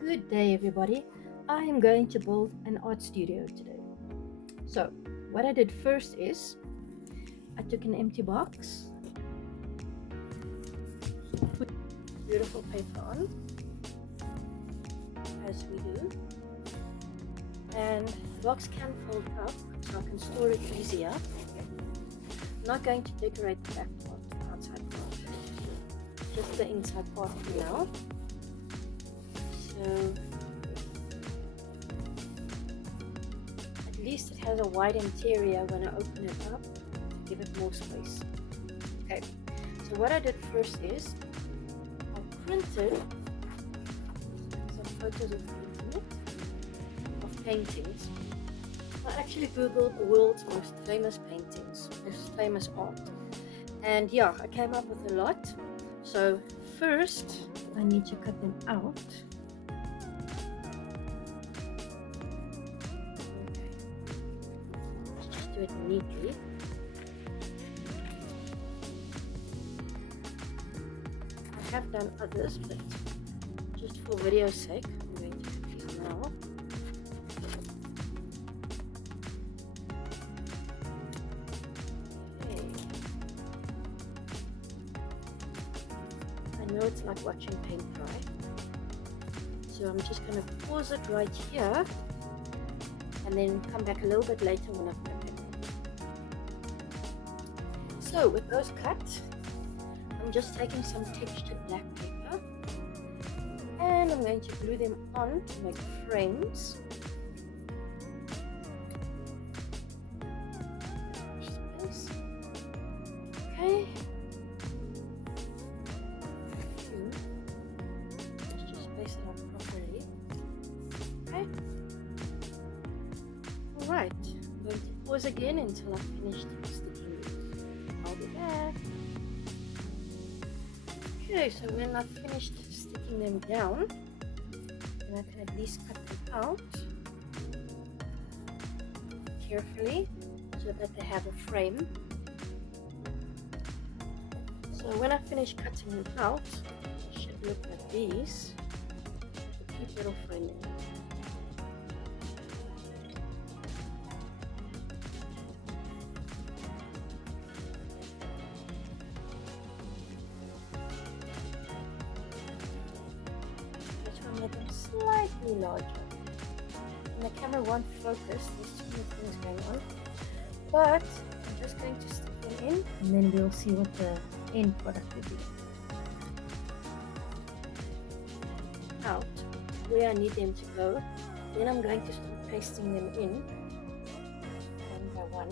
Good day, everybody. I am going to build an art studio today. So, what I did first is I took an empty box, put beautiful paper on, as we do, and the box can fold up so I can store it easier. I'm not going to decorate the back part, the outside part, just the inside part for now. So at least it has a wide interior when I open it up to give it more space. Okay, so what I did first is I printed some photos of the internet of paintings. I actually googled the world's most famous paintings, most famous art, and yeah, I came up with a lot. So first I need to cut them out. Do it neatly. I have done others, but just for video's sake, I'm going to do these now. Okay. I know it's like watching paint dry, so I'm just going to pause it right here and then come back a little bit later when I've done it. So with those cut, I'm just taking some textured black paper and I'm going to glue them on to make frames. Okay. Let's just space it out properly. Okay. Alright, I'm going to pause again until I've finished sticking these. I'll be back. Okay, so when I've finished sticking them down, then I can at least cut them out carefully so that they have a frame. So when I finish cutting them out, it should look like these. A cute little frame in it. Make them slightly larger. And the camera won't focus, there's too many things going on. But I'm just going to stick them in and then we'll see what the end product will be. Out where I need them to go. Then I'm going to start pasting them in one by one.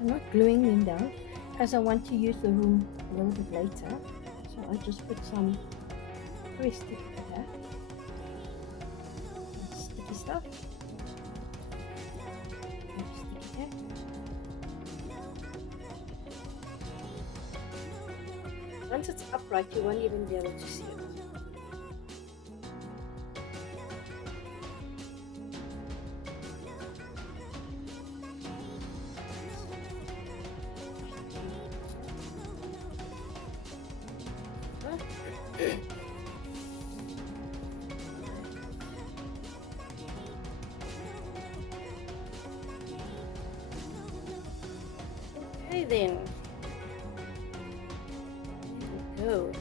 I'm not gluing them down as I want to use the room a little bit later. So I just put some very sticky there. Sticky stuff. Sticky there. Once it's upright, you won't even be able to see it. Okay then, there we go.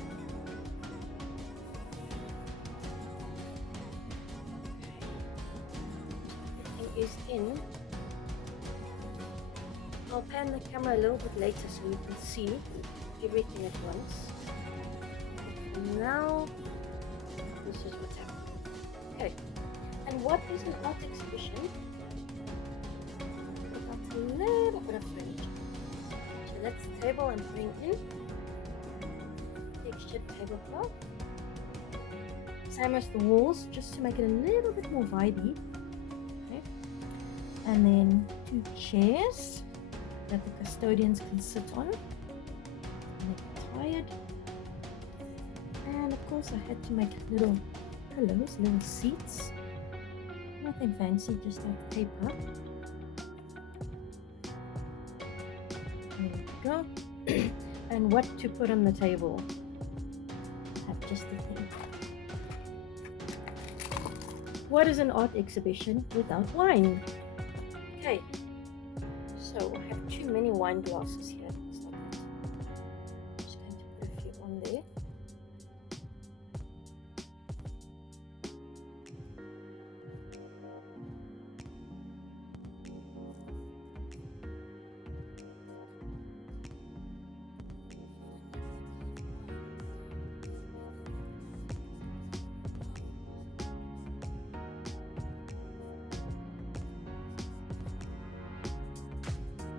Everything is in. I'll pan the camera a little bit later so you can see everything at once. Now, this is what's happening. Okay, And what is an art exhibition? Put out a little bit of furniture. So that's the table I'm putting in. Textured tablecloth. Same as the walls, just to make it a little bit more vibey. Okay. And then 2 chairs that the custodians can sit on when they get tired. And of course I had to make little pillows, little seats. Nothing fancy, just like paper. There we go. And what to put on the table. That's just the thing. What is an art exhibition without wine? Okay, so I have too many wine glasses here. It's like that. I'm just going to put a few on there.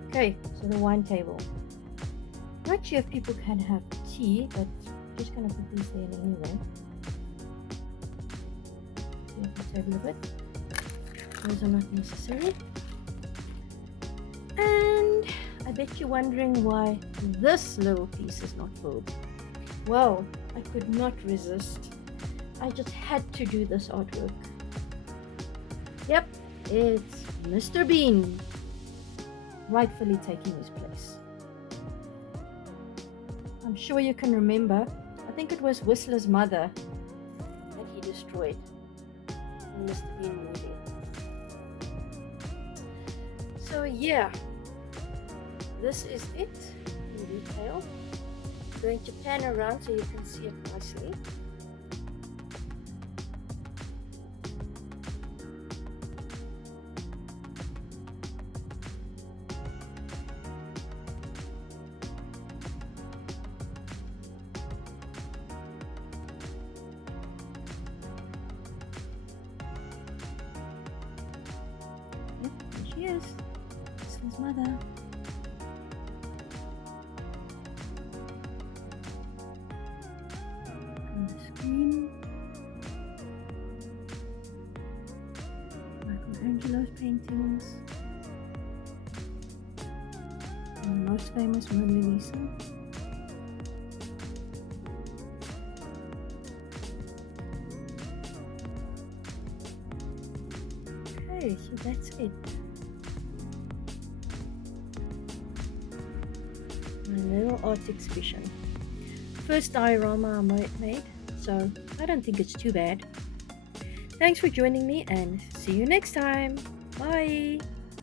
Okay, so the wine table. Not sure if people can have tea, but I'm just going to put these there anyway. Clear the table a bit. Those are not necessary. And I bet you're wondering why this little piece is not filled. Well, I could not resist. I just had to do this artwork. Yep, it's Mr. Bean, rightfully taking his place. I'm sure you can remember, I think it was Whistler's mother that he destroyed in Mr. Bean movie. So yeah, this is it in detail. I'm going to pan around so you can see it nicely. There she is. This is mother. On the screen. Michelangelo's paintings. And the most famous Mona Lisa. Okay, so that's it. My little art exhibition. First diorama I made, so I don't think it's too bad. Thanks for joining me and see you next time. Bye!